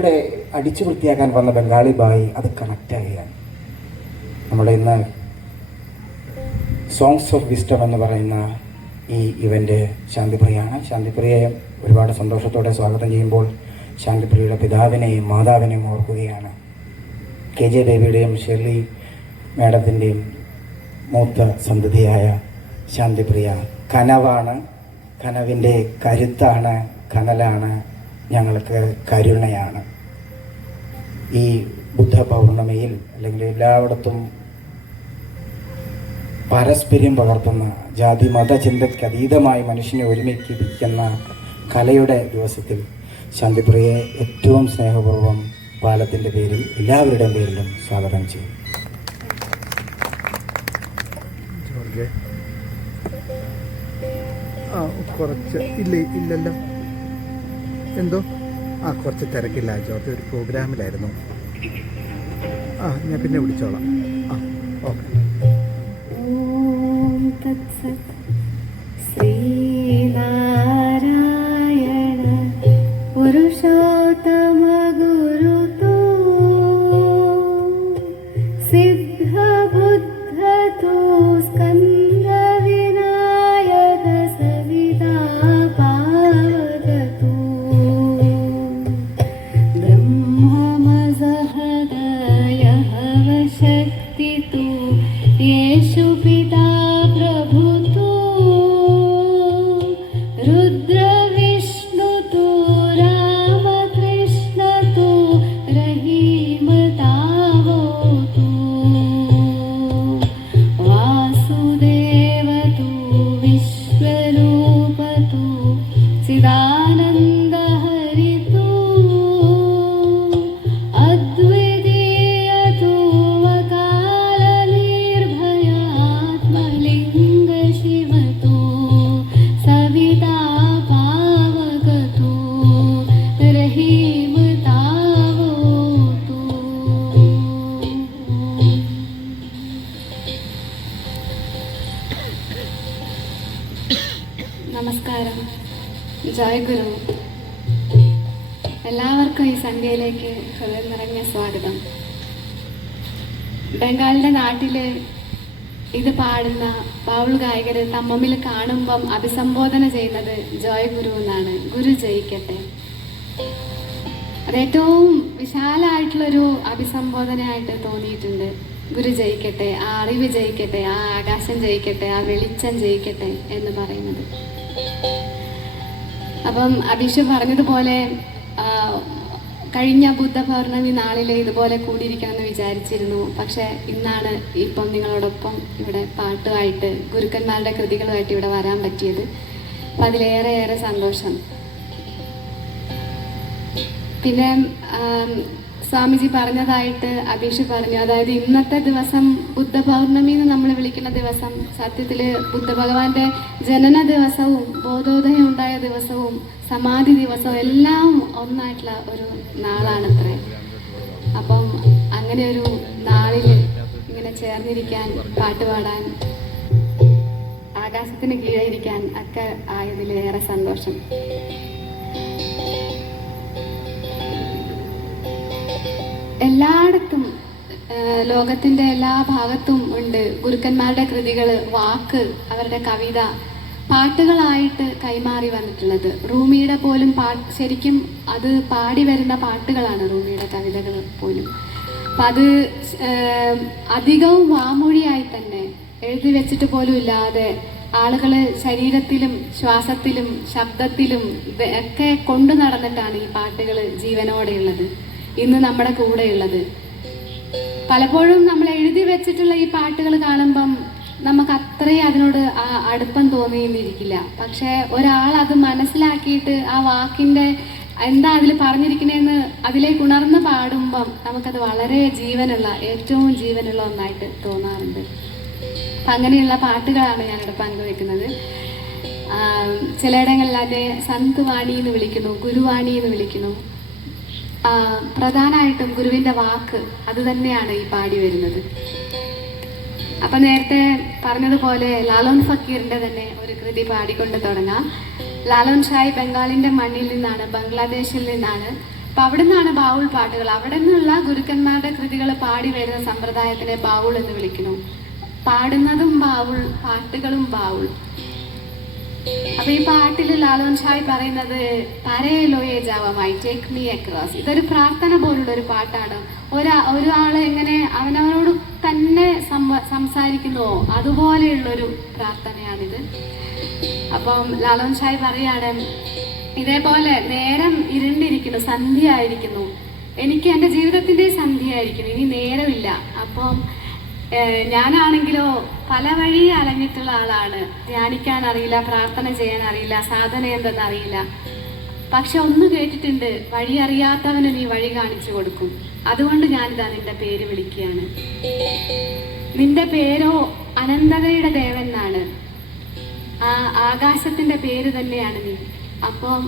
ഇവിടെ അടിച്ചു വൃത്തിയാക്കാൻ വന്ന ബംഗാളി ബായി അത് കണക്റ്റാകുകയാണ്. നമ്മുടെ ഇന്ന് സോങ്സ് ഓഫ് വിസ്ഡം എന്ന് പറയുന്ന ഈ ഇവൻ്റ് ശാന്തിപ്രിയയാണ്. ശാന്തിപ്രിയയെ ഒരുപാട് സന്തോഷത്തോടെ സ്വാഗതം ചെയ്യുമ്പോൾ ശാന്തിപ്രിയയുടെ പിതാവിനെയും മാതാവിനെയും ഓർക്കുകയാണ്. KJ ബേബിയുടെയും ഷെർലി മാഡത്തിൻ്റെയും മൂത്ത സന്തതിയായ ശാന്തിപ്രിയ കനവാണ്, കനവിൻ്റെ കരുത്താണ്, കനലാണ്, ഞങ്ങൾക്ക് കരുണയാണ്. ഈ ബുദ്ധ പൗർണമിയിൽ അല്ലെങ്കിൽ എല്ലായിടത്തും പാരസ്പര്യം പകർത്തുന്ന ജാതി മത ചിന്തയ്ക്ക് അതീതമായി മനുഷ്യനെ ഒരുമിപ്പിക്കുന്ന കലയുടെ ദിവസത്തിൽ ശാന്തിപ്രിയയെ ഏറ്റവും സ്നേഹപൂർവ്വം പാലത്തിൻ്റെ പേരിൽ എല്ലാവരുടെയും പേരിലും സ്വാഗതം ചെയ്യും. കുറച്ച് ഇല്ലല്ലോ എന്തോ കുറച്ച് തിരക്കില്ല ജോർജ്, ഒരു പ്രോഗ്രാമിലായിരുന്നു. ഞാൻ പിന്നെ വിളിച്ചോളാം. ഓക്കെ. ശ്രീനാരായണ പുരുഷോത്തമ ഗുരു സിദ്ധ ബുദ്ധ തൂ സ്കന്ദ വിനായക സവിതാ പാവക തൂ ബ്രഹ്മമസഹദയ ശക്തി തൂ യേശു പിതാ പ്രഭു തൂ രുദ്ര വിഷ്ണു തൂ രാമകൃഷ്ണ തൂ റഹീം താവോ തൂ വാസുദേവ തൂ വിശ്വരൂപ തൂ ചിദാനന്ദ ഹരി തൂ അദ്വിതീയ തൂ വകാല നിർഭയാത്മലിംഗ ശിവ തൂ സവിതാ പാവക തൂ റഹീം താവോ തൂ. നമസ്കാരം, ജയ് ഗുരു. എല്ലാവർക്കും ഈ സന്ധ്യയിലേക്ക് ഹൃദയം നിറഞ്ഞ സ്വാഗതം. ബംഗാളിൻ്റെ നാട്ടിൽ ഇത് പാടുന്ന ബാവുൾ ഗായകർ തമ്മിൽ കാണുമ്പം അഭിസംബോധന ചെയ്യുന്നത് ജയ് ഗുരു എന്നാണ്. ഗുരു ജയിക്കട്ടെ. അത് ഏറ്റവും വിശാലമായിട്ടുള്ളൊരു അഭിസംബോധനയായിട്ട് തോന്നിയിട്ടുണ്ട്. ഗുരു ജയിക്കട്ടെ, ആ അറിവ് ജയിക്കട്ടെ, ആ ആകാശം ജയിക്കട്ടെ, ആ വെളിച്ചം ജയിക്കട്ടെ എന്ന് പറയുന്നത്. അപ്പം അഭിഷ് പറഞ്ഞതുപോലെ കഴിഞ്ഞ ബുദ്ധ പൗർണമി നാളിൽ ഇതുപോലെ കൂടിയിരിക്കണമെന്ന് വിചാരിച്ചിരുന്നു. പക്ഷെ ഇന്നാണ് ഇപ്പം നിങ്ങളോടൊപ്പം ഇവിടെ പാട്ടുമായിട്ട് ഗുരുക്കന്മാരുടെ കൃതികളുമായിട്ട് ഇവിടെ വരാൻ പറ്റിയത്. അപ്പം അതിലേറെ സന്തോഷം. പിന്നെ സ്വാമിജി പറഞ്ഞതായിട്ട് അഭിഷ് പറഞ്ഞു, അതായത് ഇന്നത്തെ ദിവസം ബുദ്ധ പൗർണമി എന്ന് നമ്മൾ വിളിക്കുന്ന ദിവസം സത്യത്തിൽ ബുദ്ധ ഭഗവാന്റെ ജനന ദിവസവും ബോധോദയം ഉണ്ടായ ദിവസവും സമാധി ദിവസവും എല്ലാം ഒന്നായിട്ടുള്ള ഒരു നാളാണത്രേ. അപ്പം അങ്ങനെ ഒരു നാളിൽ ഇങ്ങനെ ചേർന്നിരിക്കാൻ, പാട്ടുപാടാൻ, ആകാശത്തിന് കീഴിരിക്കാൻ ഒക്കെ ആയതിലേറെ സന്തോഷം. എല്ലായിടത്തും ലോകത്തിൻ്റെ എല്ലാ ഭാഗത്തും ഉണ്ട് ഗുരുക്കന്മാരുടെ കൃതികൾ, വാക്ക്, അവരുടെ കവിത പാട്ടുകളായിട്ട് കൈമാറി വന്നിട്ടുള്ളത്. റൂമിയുടെ പോലും ശരിക്കും അത് പാടി വരുന്ന പാട്ടുകളാണ് റൂമിയുടെ കവിതകൾ പോലും. അപ്പം അത് അധികവും വാമൊഴിയായി തന്നെ എഴുതി വെച്ചിട്ട് പോലും ഇല്ലാതെ ആളുകൾ ശരീരത്തിലും ശ്വാസത്തിലും ശബ്ദത്തിലും ഒക്കെ കൊണ്ടു നടന്നിട്ടാണ് ഈ പാട്ടുകൾ ജീവനോടെയുള്ളത്, ഇന്ന് നമ്മുടെ കൂടെയുള്ളത്. പലപ്പോഴും നമ്മൾ എഴുതി വെച്ചിട്ടുള്ള ഈ പാട്ടുകൾ കാണുമ്പം നമുക്ക് അത്രയും അതിനോട് അടുപ്പം തോന്നിയിരിക്കില്ല. പക്ഷെ ഒരാൾ അത് മനസ്സിലാക്കിയിട്ട് ആ വാക്കിൻ്റെ എന്താ അതിൽ പറഞ്ഞിരിക്കുന്നതെന്ന് അതിലേക്ക് ഉണർന്ന് പാടുമ്പം നമുക്കത് വളരെ ജീവനുള്ള, ഏറ്റവും ജീവനുള്ള ഒന്നായിട്ട് തോന്നാറുണ്ട്. അപ്പം അങ്ങനെയുള്ള പാട്ടുകളാണ് ഞാനിവിടെ പങ്കുവെക്കുന്നത്. ചിലയിടങ്ങളിൽ അതിനെ സന്ത് വാണി എന്ന് വിളിക്കുന്നു, ഗുരുവാണി എന്ന് വിളിക്കുന്നു. പ്രധാനമായിട്ടും ഗുരുവിൻ്റെ വാക്ക് അത് തന്നെയാണ് ഈ പാടി വരുന്നത്. അപ്പം നേരത്തെ പറഞ്ഞതുപോലെ ലാലോൺ ഫക്കീറിൻ്റെ തന്നെ ഒരു കൃതി പാടിക്കൊണ്ട് തുടങ്ങാം. ലാലോൺ ഷായ് ബംഗാളിൻ്റെ മണ്ണിൽ നിന്നാണ്, ബംഗ്ലാദേശിൽ നിന്നാണ്. അപ്പം അവിടെ നിന്നാണ് ബാവുൾ പാട്ടുകൾ. അവിടെ നിന്നുള്ള ഗുരുക്കന്മാരുടെ കൃതികൾ പാടി വരുന്ന സമ്പ്രദായത്തിനെ ബാവുൾ എന്ന് വിളിക്കുന്നു. പാടുന്നതും ബാവുൾ, പാട്ടുകളും ബാവുൾ. അപ്പൊ ഈ പാട്ടിൽ ലാലോൻ ഷായ് പറയുന്നത് പരേലോയെ ജാവമായി ടേക്ക് മീ അക്രോസ്. ഇതൊരു പ്രാർത്ഥന പോലുള്ള ഒരു പാട്ടാണ്. ഒരാള് എങ്ങനെ അവനവനോട് തന്നെ സംസാരിക്കുന്നുവോ അതുപോലെയുള്ളൊരു പ്രാർത്ഥനയാണിത്. അപ്പം ലാലോൻ ഷായ് പറയാണ്, ഇതേപോലെ നേരം ഇരുണ്ടിരിക്കുന്നു, സന്ധ്യ ആയിരിക്കുന്നു, എനിക്ക് എൻ്റെ ജീവിതത്തിൻ്റെ സന്ധ്യയായിരിക്കുന്നു, ഇനി നേരമില്ല. അപ്പം ഞാനാണെങ്കിലോ പല വഴി അലഞ്ഞിട്ടുള്ള ആളാണ്. ധ്യാനിക്കാൻ അറിയില്ല, പ്രാർത്ഥന ചെയ്യാൻ അറിയില്ല, സാധന എന്തെന്നറിയില്ല. പക്ഷെ ഒന്ന് കേട്ടിട്ടുണ്ട്, വഴി അറിയാത്തവന് നീ വഴി കാണിച്ചു കൊടുക്കും. അതുകൊണ്ട് ഞാനിതാ നിന്റെ പേര് വിളിക്കുകയാണ്. നിന്റെ പേരോ അനന്തതയുടെ ദേവൻ എന്നാണ്. ആ ആകാശത്തിന്റെ പേര് തന്നെയാണ് നീ. അപ്പം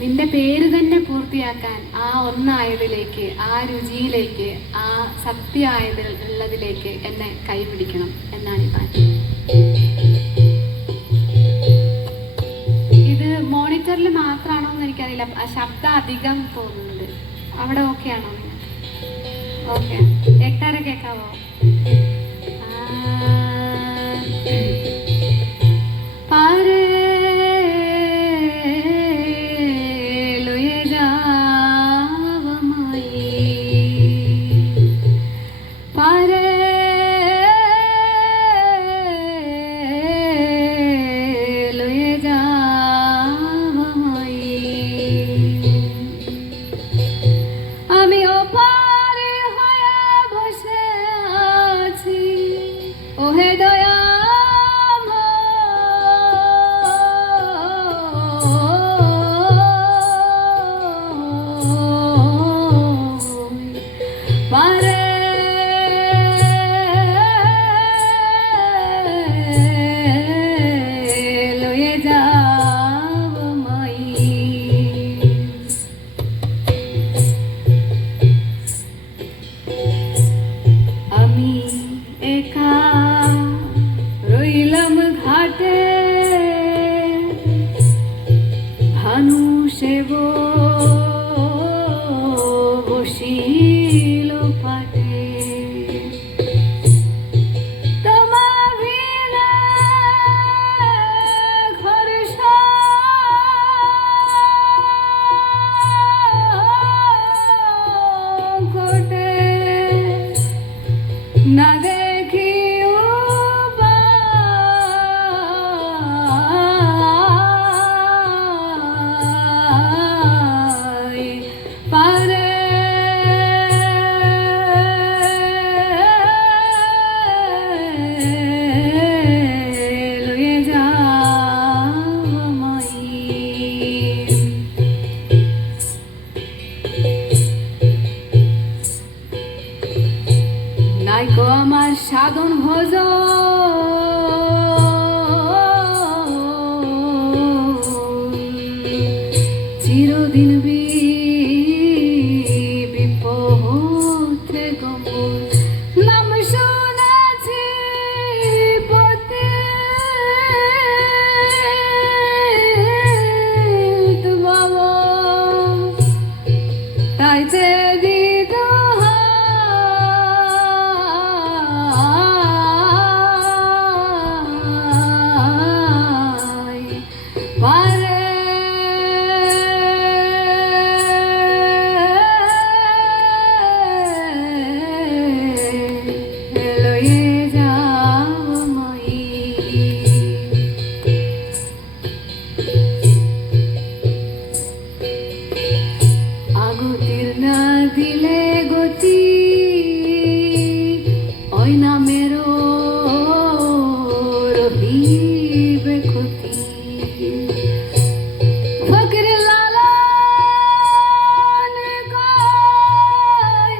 നിന്റെ പേര് തന്നെ പൂർത്തിയാക്കാൻ ആ ഒന്നായതിലേക്ക്, ആ രുചിയിലേക്ക്, ആ സത്യമായതിലുള്ളതിലേക്ക് എന്നെ കൈപിടിക്കണം എന്നാണ് ഈ പാട്ട്. ഇത് മോണിറ്ററിൽ മാത്രമാണോ എന്ന് എനിക്കറിയില്ല, ശബ്ദം അധികം തോന്നുന്നുണ്ട്. അവിടെ ഓക്കെ ആണോ? ഓക്കെ, എട്ടാരെ കേൾക്കാവോ? আমার সাধন ভজ চিরদিন বিপত্রে গমন নাম শুনেছি পথে বাবা তাইতে দিত দিলে গতি ওই নামেরও রহিবে ক্ষতি ফকির লালন কয়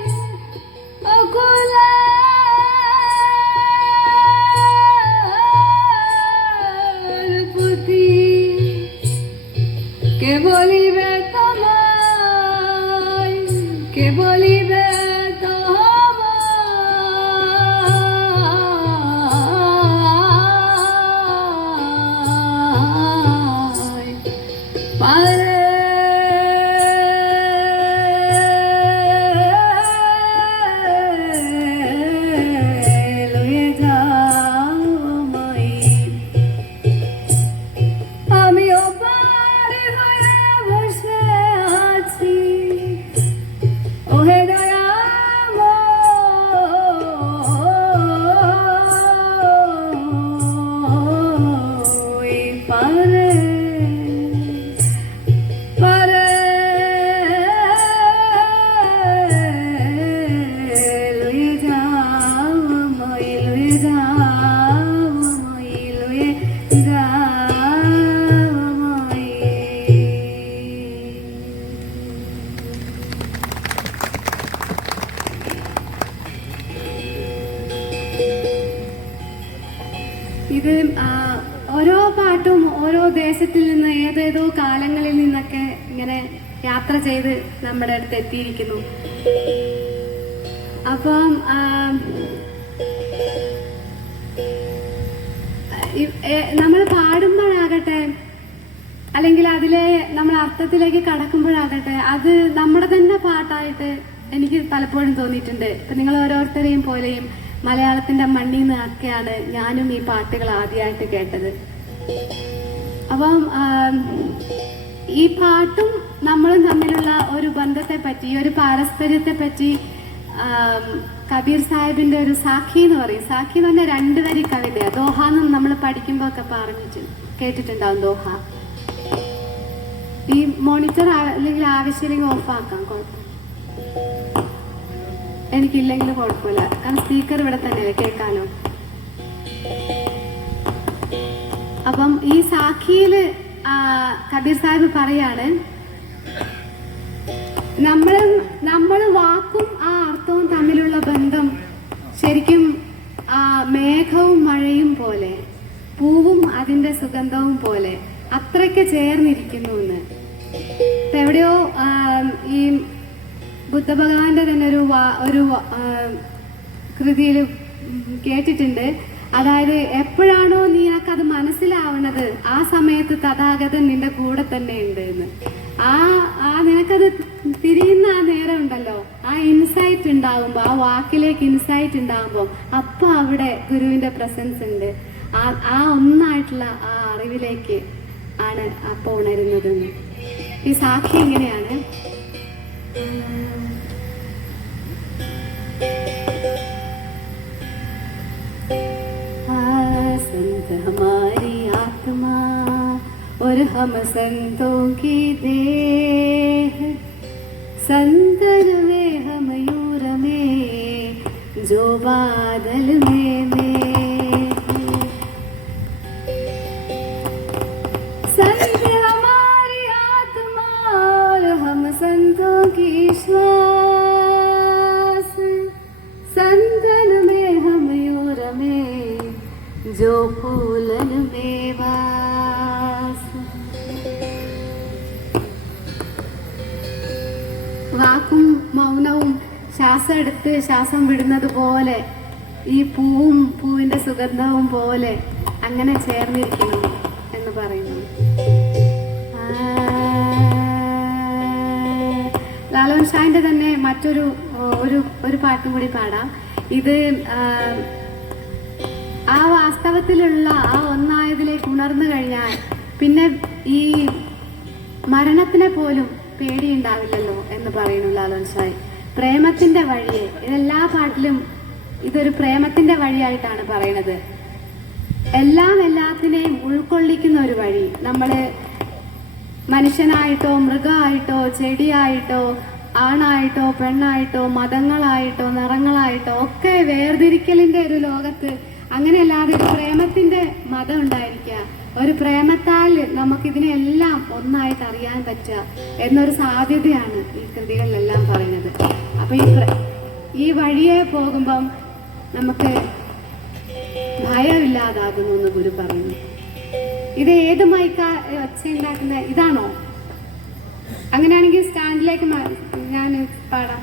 অকুলার পুতি কে বলিবে কে বলিবে তোমায় পারে ഇത് ഓരോ പാട്ടും ഓരോ ദേശത്തിൽ നിന്ന് ഏതേതോ കാലങ്ങളിൽ നിന്നൊക്കെ ഇങ്ങനെ യാത്ര ചെയ്ത് നമ്മുടെ അടുത്ത് എത്തിയിരിക്കുന്നു. അപ്പം നമ്മൾ പാടുമ്പോഴാകട്ടെ അല്ലെങ്കിൽ അതിലെ നമ്മൾ അർത്ഥത്തിലേക്ക് കടക്കുമ്പോഴാകട്ടെ അത് നമ്മുടെ തന്നെ പാട്ടായിട്ട് എനിക്ക് പലപ്പോഴും തോന്നിയിട്ടുണ്ട്. ഇപ്പൊ നിങ്ങൾ ഓരോരുത്തരെയും പോലെയും മലയാളത്തിന്റെ മണ്ണിൽ നിന്നൊക്കെയാണ് ഞാനും ഈ പാട്ടുകൾ ആദ്യമായിട്ട് കേട്ടത്. അപ്പം ഈ പാട്ടും നമ്മളും തമ്മിലുള്ള ഒരു ബന്ധത്തെ പറ്റി, ഒരു പാരസ്പര്യത്തെ പറ്റി കബീർ സാഹിബിന്റെ ഒരു സാഖി എന്ന് പറയും. സാഖി എന്ന് പറഞ്ഞാൽ 2 വരി കവിതയാണ്. ദോഹ എന്ന് നമ്മൾ പഠിക്കുമ്പോ ഒക്കെ പറഞ്ഞിട്ട് കേട്ടിട്ടുണ്ടാവും. ദോഹ ഈ മോണിറ്റർ അല്ലെങ്കിൽ ആവശ്യമില്ലെങ്കിൽ ഓഫാക്കാം, കുഴപ്പം എനിക്കില്ലെങ്കിൽ കുഴപ്പമില്ല, കാരണം സ്പീക്കർ ഇവിടെ തന്നെയല്ലേ, കേൾക്കാലോ. അപ്പം ഈ സാഖിയില് കബീർ സാഹിബ് പറയാണ്, നമ്മള് വാക്കും ആ അർത്ഥവും തമ്മിലുള്ള ബന്ധം ശരിക്കും മേഘവും മഴയും പോലെ, പൂവും അതിന്റെ സുഗന്ധവും പോലെ അത്രയ്ക്ക് ചേർന്നിരിക്കുന്നു എന്ന്. എവിടെയോ ഈ ബുദ്ധഭഗവാന്റെ തന്നെ ഒരു കൃതിയിൽ കേട്ടിട്ടുണ്ട്. അതായത് എപ്പോഴാണോ നീക്കത് മനസ്സിലാവണത് ആ സമയത്ത് തഥാഗതൻ നിന്റെ കൂടെ തന്നെ ഉണ്ട് എന്ന്. നിനക്കത് തിരിയുന്ന ആ നേരം ഉണ്ടല്ലോ, ആ ഇൻസൈറ്റ് ഉണ്ടാകുമ്പോ, ആ വാക്കിലേക്ക് ഇൻസൈറ്റ് ഉണ്ടാകുമ്പോ അപ്പൊ അവിടെ ഗുരുവിന്റെ പ്രസൻസ് ഉണ്ട്. ആ ഒന്നായിട്ടുള്ള ആ അറിവിലേക്ക് ആണ് അപ്പൊ ഉണരുന്നതെന്ന്. ഈ സാഖി എങ്ങനെയാണ്, संत हमारी आत्मा और हम संतों की देह, संतन में हम मयूर में जो बादल में संत हमारी आत्मा और हम संतों की श्वास, संतन में हम मयूर में जो फूलन में वास. വാക്കും മൗനവും ശ്വാസം എടുത്ത് ശ്വാസം വിടുന്നത് പോലെ ഈ പൂവിന്റെ സുഗന്ധവും പോലെ അങ്ങനെ ചേർന്നിരിക്കണം എന്ന് പറയുന്നു. ലാലൻ ഷാഹിന്റെ തന്നെ മറ്റൊരു ഒരു പാട്ടും കൂടി പാടാം. ഇത് ആ വാസ്തവത്തിലുള്ള ആ ഒന്നായതിലേക്ക് ഉണർന്നു കഴിഞ്ഞാൽ പിന്നെ ഈ മരണത്തിനെ പോലും പേടിയുണ്ടാവില്ലല്ലോ എന്ന് പറയുന്നു ലാലൻ ഷായ്. പ്രേമത്തിന്റെ വഴിയെ, ഇതെല്ലാ പാട്ടിലും ഇതൊരു പ്രേമത്തിന്റെ വഴിയായിട്ടാണ് പറയുന്നത്. എല്ലാത്തിനെയും ഉൾക്കൊള്ളിക്കുന്ന ഒരു വഴി. നമ്മള് മനുഷ്യനായിട്ടോ മൃഗമായിട്ടോ ചെടിയായിട്ടോ ആണായിട്ടോ പെണ്ണായിട്ടോ മതങ്ങളായിട്ടോ നിറങ്ങളായിട്ടോ ഒക്കെ വേർതിരിക്കലിന്റെ ഒരു ലോകത്ത് അങ്ങനെയല്ലാതെ ഒരു പ്രേമത്തിന്റെ മതം ഉണ്ടായിരിക്കുക, ഒരു പ്രേമത്താൽ നമുക്കിതിനെല്ലാം ഒന്നായിട്ട് അറിയാൻ പറ്റുക എന്നൊരു സാധ്യതയാണ് ഈ കൃതികളിലെല്ലാം പറയുന്നത്. അപ്പൊ ഈ വഴിയെ പോകുമ്പം നമുക്ക് ഭയമില്ലാതാകുന്നു എന്ന് ഗുരു പറയുന്നു. ഇത് ഏത് മൈക്ക ഒച്ചയുണ്ടാക്കുന്ന ഇതാണോ? അങ്ങനെയാണെങ്കിൽ സ്റ്റാൻഡിലേക്ക് ഞാൻ പാടാം.